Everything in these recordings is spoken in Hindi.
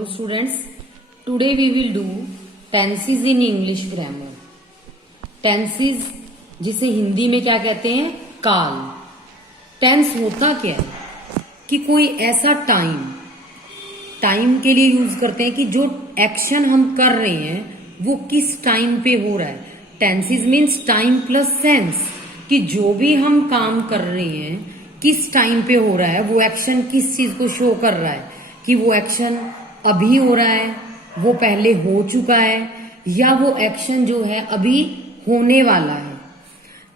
Hello students, today we will do tenses in English grammar. Tenses जिसे हिंदी में क्या कहते हैं, काल. टेंस होता क्या है कि कोई ऐसा टाइम के लिए यूज करते हैं कि जो एक्शन हम कर रहे हैं वो किस टाइम पे हो रहा है. Tenses means time plus sense, कि जो भी हम काम कर रहे हैं किस टाइम पे हो रहा है, वो एक्शन किस चीज को शो कर रहा है, कि वो एक्शन अभी हो रहा है, वो पहले हो चुका है, या वो एक्शन जो है अभी होने वाला है.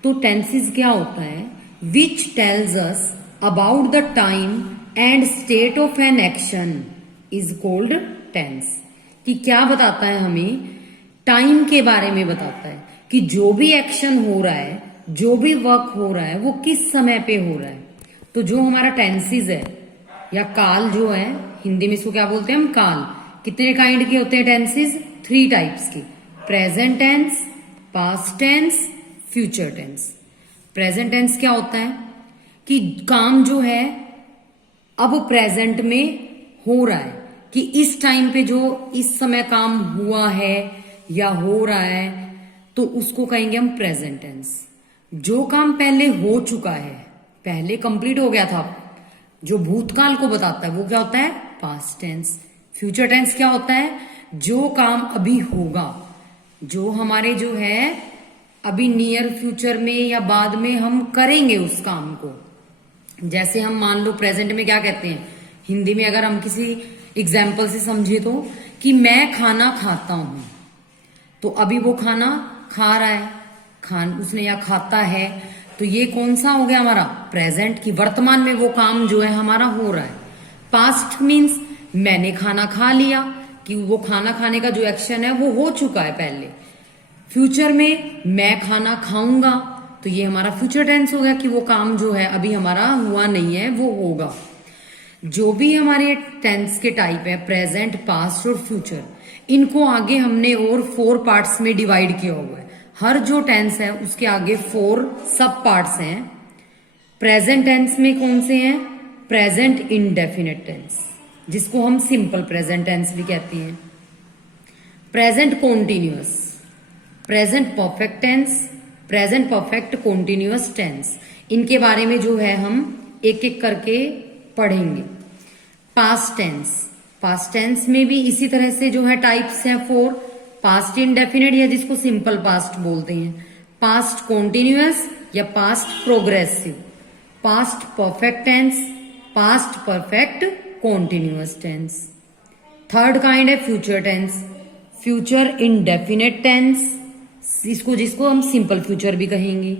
तो टेंसेस क्या होता है, which tells us about the time and state of an action is called tense. कि क्या बताता है, हमें टाइम के बारे में बताता है कि जो भी एक्शन हो रहा है, जो भी वर्क हो रहा है, वो किस समय पे हो रहा है. तो जो हमारा टेंसेस है या काल जो है, हिंदी में इसको क्या बोलते हैं हम, काल. कितने काइंड के होते हैं टेंसेस, 3 टाइप्स के. Present tense, past tense, future tense. Present tense क्या होता है कि काम जो है अब प्रेजेंट में हो रहा है, कि इस टाइम पे जो इस समय काम हुआ है या हो रहा है, तो उसको कहेंगे हम प्रेजेंट टेंस. जो काम पहले हो चुका है, पहले कंप्लीट हो गया था, जो भूतकाल को बताता है, वो क्या होता है, पास्ट टेंस. फ्यूचर टेंस क्या होता है, जो काम अभी होगा, जो हमारे जो है अभी नियर फ्यूचर में या बाद में हम करेंगे उस काम को. जैसे हम मान लो प्रेजेंट में क्या कहते हैं हिंदी में, अगर हम किसी एग्जाम्पल से समझे तो, कि मैं खाना खाता हूं, तो अभी वो खाना खा रहा है, उसने या खाता है, तो ये कौन सा हो गया हमारा, प्रेजेंट, की वर्तमान में वो काम जो है हमारा हो रहा है. पास्ट मीन्स मैंने खाना खा लिया, कि वो खाना खाने का जो एक्शन है वो हो चुका है पहले. फ्यूचर में मैं खाना खाऊंगा, तो ये हमारा फ्यूचर टेंस हो गया, कि वो काम जो है अभी हमारा हुआ नहीं है, वो होगा. जो भी हमारे टेंस के टाइप है, प्रेजेंट, पास्ट और फ्यूचर, इनको आगे हमने और 4 पार्ट्स में डिवाइड किया हुआ है. हर जो टेंस है उसके आगे 4 सब पार्ट्स हैं. प्रेजेंट टेंस में कौन से हैं, प्रेजेंट इंडेफिनिट टेंस, जिसको हम सिंपल प्रेजेंट टेंस भी कहते हैं. Present continuous, present perfect tense, present perfect continuous tense. इनके बारे में जो है हम एक एक करके पढ़ेंगे. पास्ट टेंस, पास्ट टेंस में भी इसी तरह से जो है टाइप्स हैं 4. पास्ट इंडेफिनिट या जिसको सिंपल पास्ट बोलते हैं, पास्ट कॉन्टिन्यूअस या past progressive, past perfect tense, past perfect continuous tense. Third kind है future tense, future indefinite tense, जिसको हम सिंपल फ्यूचर भी कहेंगे.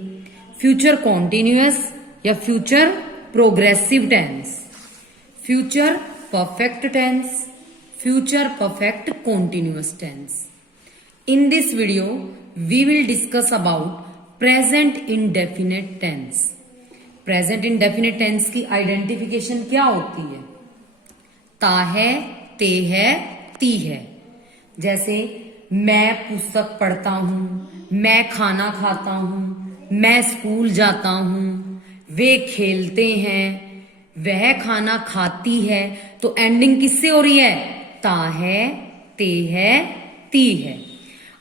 फ्यूचर कॉन्टिन्यूअस या future progressive tense, future perfect tense, future perfect continuous tense. In this video, we will discuss about present indefinite tense. Present indefinite tense की आइडेंटिफिकेशन क्या होती है, ता है, ते है, ती है. जैसे मैं पुस्तक पढ़ता हूं, मैं खाना खाता हूं, मैं स्कूल जाता हूं, वे खेलते हैं, वह खाना खाती है. तो एंडिंग किससे हो रही है, ता है, ते है, ती है.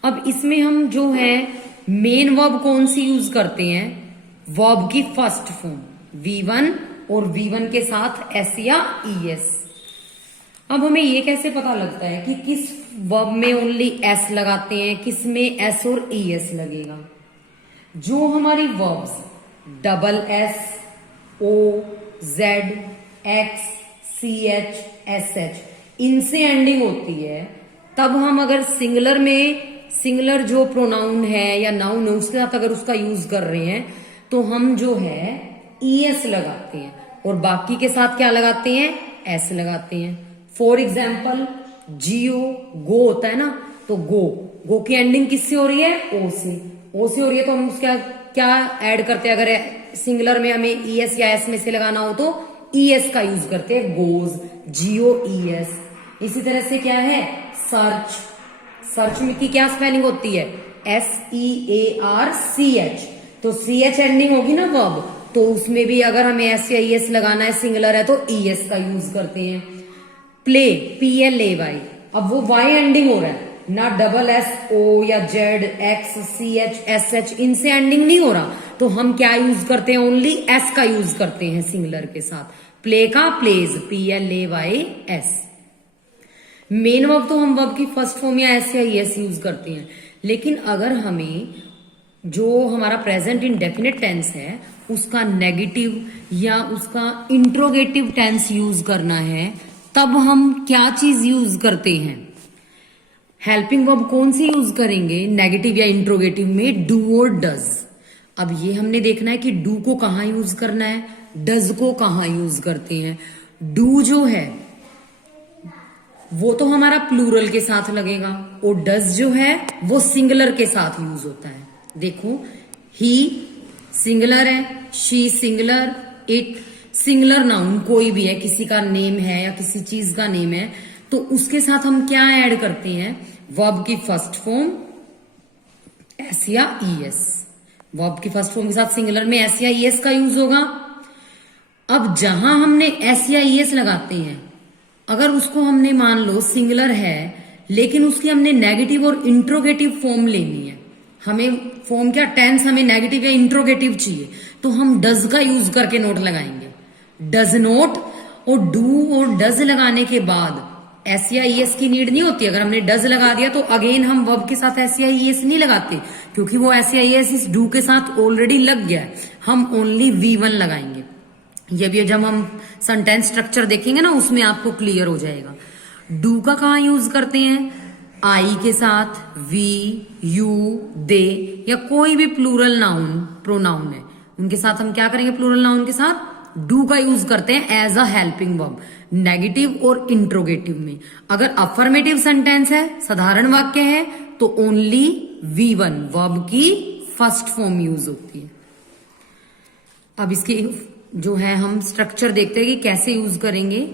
अब इसमें हम जो है मेन वर्ब कौन सी यूज करते हैं, वर्ब की फर्स्ट फॉर्म V1 और V1 के साथ S या ES. अब हमें ये कैसे पता लगता है कि किस वर्ब में ओनली S लगाते हैं, किस में S और ES लगेगा. जो हमारी verbs double S, O, Z, X, CH, SH इनसे एंडिंग होती है, तब हम अगर सिंगुलर में, सिंगुलर जो प्रोनाउन है या नाउन है उसके साथ अगर उसका यूज कर रहे हैं, तो हम जो है ES लगाते हैं, और बाकी के साथ क्या लगाते हैं, S लगाते हैं. फॉर एग्जाम्पल जियो, गो होता है ना, तो गो की एंडिंग किससे हो रही है, O से. O से हो रही है, तो हम उसका क्या ऐड करते हैं, अगर सिंगुलर में हमें ES या S में से लगाना हो तो ES का यूज करते हैं, गोज, जियो, ES. इसी तरह से क्या है, सर्च, सर्च में की क्या स्पेलिंग होती है, SEARCH. तो CH एंडिंग होगी ना वर्ब, तो उसमें भी अगर हमें S या ES लगाना है, सिंगुलर है, तो ES का यूज करते हैं. प्ले PLAY, अब वो Y एंडिंग हो रहा है ना, डबल SO या Z X CH SH इनसे एंडिंग नहीं हो रहा, तो हम क्या यूज करते हैं, ओनली S का यूज करते हैं सिंगुलर के साथ। प्ले का प्लेज PLAYS। मेन वर्ब तो हम वर्ब की फर्स्ट फॉर्म या एस या ES यूज करते हैं, लेकिन अगर हमें जो हमारा प्रेजेंट इंडेफिनिट टेंस है उसका नेगेटिव या उसका इंट्रोगेटिव टेंस यूज करना है, तब हम क्या चीज यूज करते हैं, हेल्पिंग वर्ब कौन सी यूज करेंगे नेगेटिव या इंट्रोगेटिव में, डू और डज। अब ये हमने देखना है कि डू को कहां यूज करना है, डज को कहां यूज करते हैं। डू जो है वो तो हमारा प्लूरल के साथ लगेगा, और डज जो है वो सिंगुलर के साथ यूज होता है। देखो, ही सिंगुलर है, she singular, it singular noun कोई भी है, किसी का नेम है या किसी चीज का नेम है, तो उसके साथ हम क्या ऐड करते हैं, वर्ब की फर्स्ट फॉर्म एस या ES। वर्ब की फर्स्ट फॉर्म के साथ सिंगुलर में एस या ES का यूज होगा। अब जहां हमने एस या ES लगाते हैं, अगर उसको हमने मान लो सिंगुलर है लेकिन उसकी हमने नेगेटिव और इंट्रोगेटिव फॉर्म लेनी है, हमें फॉर्म क्या, टेंस हमें नेगेटिव या इंट्रोगेटिव चाहिए, तो हम डज का यूज करके नोट लगाएंगे। डज नोट, और डू और डज लगाने के बाद एस या ES की नीड नहीं होती। अगर हमने डज लगा दिया तो अगेन हम वर्ब के साथ एस या ES नहीं लगाते, क्योंकि वो एस या ES इस डू के साथ ऑलरेडी लग गया है। हम ओनली V1 लगाएंगे। ये भी जब हम सेंटेंस स्ट्रक्चर देखेंगे ना, उसमें आपको क्लियर हो जाएगा। डू का कहां यूज करते हैं, आई के साथ, वी, यू, दे या कोई भी प्लूरल नाउन प्रोनाउन है उनके साथ हम क्या करेंगे, प्लूरल नाउन के साथ डू का यूज करते हैं as a helping verb, negative और इंट्रोगेटिव में। अगर अफर्मेटिव सेंटेंस है, साधारण वाक्य है, तो ओनली V1 वर्ब की फर्स्ट फॉर्म यूज होती है। अब इसकी जो है हम स्ट्रक्चर देखते हैं कि कैसे यूज करेंगे।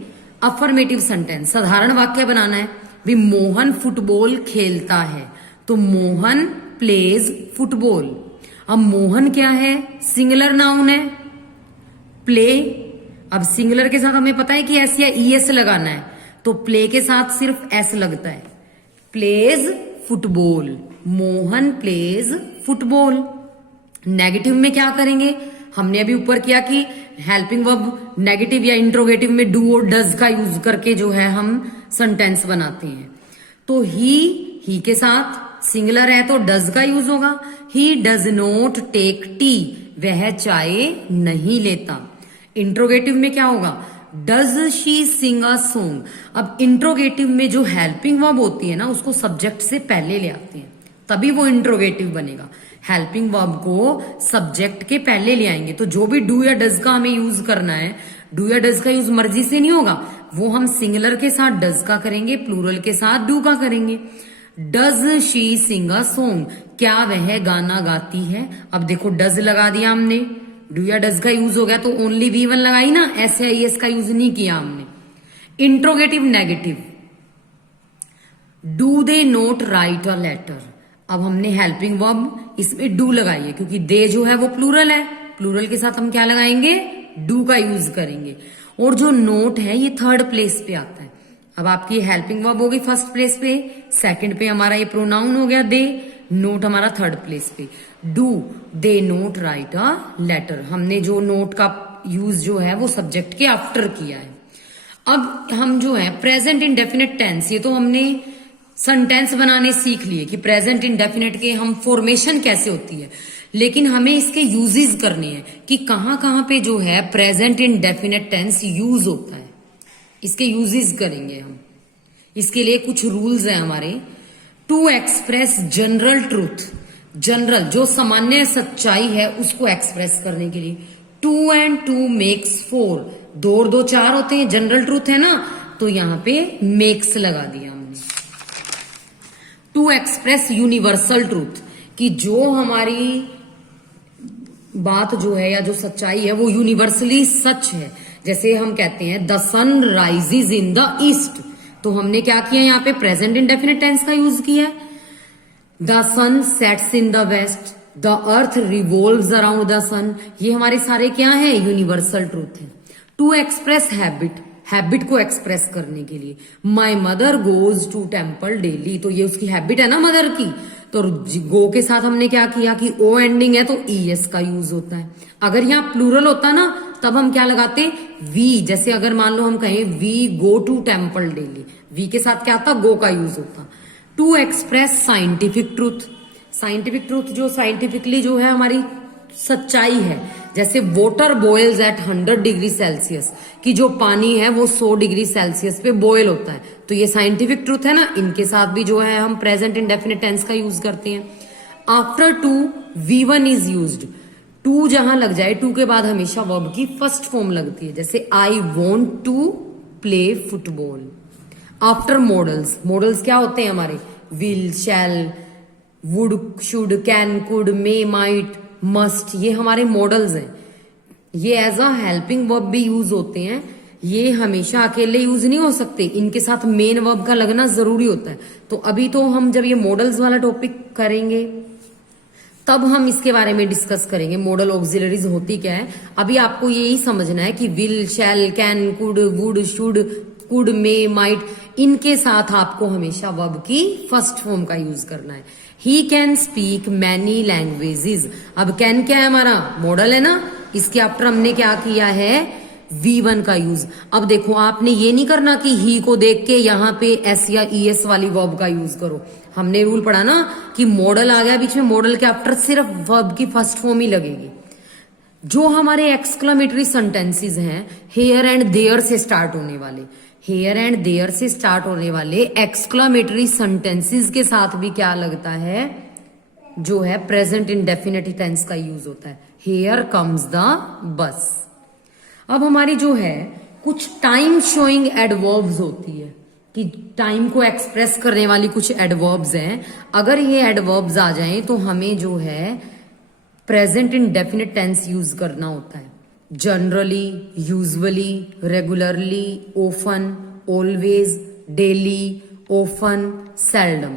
अफर्मेटिव सेंटेंस, साधारण वाक्य बनाना है, भी मोहन फुटबॉल खेलता है, तो मोहन प्लेज फुटबॉल। अब मोहन क्या है, सिंगुलर नाउन है, प्ले। अब सिंगुलर के साथ हमें पता है कि एस या ES लगाना है, तो प्ले के साथ सिर्फ एस लगता है, plays football, Mohan plays football. Negative में क्या करेंगे, हमने अभी ऊपर किया कि हेल्पिंग वर्ब नेगेटिव या इंट्रोगेटिव में डू और डज का यूज करके जो है हम सेंटेंस बनाते हैं। तो ही के साथ सिंगुलर है तो डज का यूज होगा। He does not take tea, वह चाय नहीं लेता। इंट्रोगेटिव में क्या होगा, does she sing a song. अब इंट्रोगेटिव में जो हेल्पिंग वर्ब होती है ना, उसको सब्जेक्ट से पहले ले आते हैं, तभी वो इंट्रोगेटिव बनेगा। हेल्पिंग वर्ब को सब्जेक्ट के पहले ले आएंगे, तो जो भी डू या डज का हमें यूज करना है, डू या डज का यूज मर्जी से नहीं होगा, वो हम सिंगुलर के साथ डज का करेंगे, प्लूरल के साथ डू का करेंगे। Does she sing a song, क्या वह गाना गाती है। अब देखो डज लगा दिया हमने, डू या डज का यूज हो गया, तो ओनली V1 लगाई ना, एस या ES का यूज नहीं किया हमने। Interrogative negative, do they not write a letter. अब हमने हेल्पिंग वर्ब इसमें डू लगाई है, क्योंकि दे जो है वो प्लूरल है, प्लूरल के साथ हम क्या लगाएंगे, डू का यूज करेंगे। और जो नोट है ये थर्ड प्लेस पे आता है। अब आपकी हेल्पिंग वर्ब होगी फर्स्ट प्लेस पे, सेकंड पे हमारा ये प्रोनाउन हो गया दे, नोट हमारा थर्ड प्लेस पे। Do they not write a letter, हमने जो नोट का यूज जो है वो सब्जेक्ट के आफ्टर किया है। अब हम जो है प्रेजेंट इंडेफिनिट टेंस, ये तो हमने सेंटेंस बनाने सीख लिए कि प्रेजेंट इंडेफिनिट के हम फॉर्मेशन कैसे होती है, लेकिन हमें इसके यूजेस करने हैं कि कहां पे जो है प्रेजेंट इंडेफिनिट टेंस यूज होता है, इसके यूजेस करेंगे हम। इसके लिए कुछ रूल्स है हमारे। To express general truth, general जो सामान्य सच्चाई है उसको एक्सप्रेस करने के लिए। 2 and 2 makes 4, 2 और 2 4 होते हैं, जनरल ट्रूथ है ना, तो यहां पे मेक्स लगा दिया हमने। टू एक्सप्रेस यूनिवर्सल ट्रूथ, कि जो हमारी बात जो है या जो सच्चाई है वो यूनिवर्सली सच है। जैसे हम कहते हैं the sun rises in the east, तो हमने क्या किया, यहाँ पे प्रेजेंट इंडेफिनिट टेंस का यूज किया। The sun sets in the west, the earth revolves around the sun, ये हमारे सारे क्या है, यूनिवर्सल ट्रूथ है। टू एक्सप्रेस हैबिट, हैबिट को एक्सप्रेस करने के लिए। My mother goes to temple daily, तो ये उसकी हैबिट है ना मदर की। तो गो के साथ हमने क्या किया कि ओ एंडिंग है तो ईएस का यूज होता है। अगर यहाँ प्लूरल होता ना तब हम क्या लगाते, वी। जैसे अगर मान लो हम कहें we go to temple daily, we के साथ क्या था, गो का यूज होता। To express scientific truth, scientific truth जो साइंटिफिकली जो है हमारी सच्चाई है, जैसे water boils at 100 degree Celsius, कि जो पानी है वो 100 डिग्री सेल्सियस पे बॉयल होता है, तो ये साइंटिफिक ट्रूथ है ना। इनके साथ भी जो है हम प्रेजेंट इंडेफिनिट टेंस का यूज करते हैं। After to V1 is used, to जहां लग जाए, टू के बाद हमेशा वर्ब की फर्स्ट फॉर्म लगती है, जैसे I want to play football. After models, models क्या होते हैं हमारे, will, shall, would, should, can, could, may, might, must, ये हमारे मॉडल्स हैं। ये एज अ हेल्पिंग वर्ब भी यूज होते हैं, ये हमेशा अकेले यूज नहीं हो सकते, इनके साथ मेन वर्ब का लगना जरूरी होता है। तो अभी तो हम जब ये मॉडल्स वाला टॉपिक करेंगे तब हम इसके बारे में डिस्कस करेंगे, मॉडल ऑक्सिलरीज होती क्या है। अभी आपको यही समझना है कि will, shall, can, could, would, should, could, may, might, इनके साथ आपको हमेशा वर्ब की फर्स्ट फॉर्म का यूज करना है। He can speak many languages, अब कैन क्या है हमारा, मॉडल है ना, इसके आफ्टर हमने क्या किया है, V1 का यूज। अब देखो आपने ये नहीं करना कि ही को देख के यहाँ पे एस या ईएस वाली वर्ब का यूज करो। हमने रूल पढ़ा ना कि मॉडल आ गया बीच में, मॉडल के आफ्टर सिर्फ वर्ब की फर्स्ट फॉर्म ही लगेगी। जो हमारे एक्सक्लेमेटरी सेंटेंसेस हैं, हेयर एंड देयर से स्टार्ट होने वाले, हेयर एंड देयर से स्टार्ट होने वाले एक्सक्लेमेटरी सेंटेंसेस के साथ भी क्या लगता है, जो है प्रेजेंट इंडेफिनिट टेंस का यूज होता है। Here comes the bus. अब हमारी जो है कुछ टाइम शोइंग एडवर्ब्स होती है, कि टाइम को एक्सप्रेस करने वाली कुछ एडवर्ब्स हैं। अगर ये एडवर्ब्स आ जाएं तो हमें जो है प्रेजेंट इंडेफिनिट टेंस यूज करना होता है। Generally, usually, regularly, often, always, daily, often, seldom.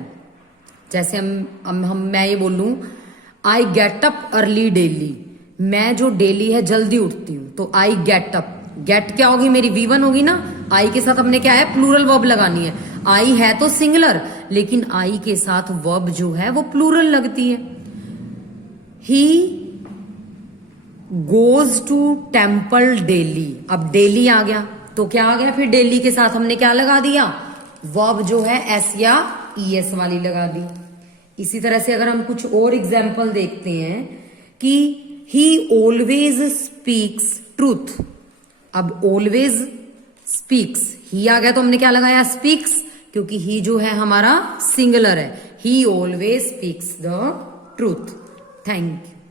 जैसे मैं ये बोलूं I get up early daily, मैं जो डेली है जल्दी उठती हूं, तो आई गेट अप, गेट क्या होगी मेरी, V1 होगी ना। आई के साथ हमने क्या है, प्लूरल वर्ब लगानी है। आई है तो सिंगुलर, लेकिन आई के साथ वर्ब जो है वो प्लूरल लगती है। He goes to temple daily, अब डेली आ गया तो क्या आ गया, फिर डेली के साथ हमने क्या लगा दिया, वर्ब जो है एस या ईएस वाली लगा दी। इसी तरह से अगर हम कुछ और एग्जाम्पल देखते हैं कि ही ऑलवेज स्पीक्स ट्रूथ, अब ऑलवेज स्पीक्स, ही आ गया तो हमने क्या लगाया, स्पीक्स, क्योंकि ही जो है हमारा सिंगुलर है। ही always speaks the truth. Thank you.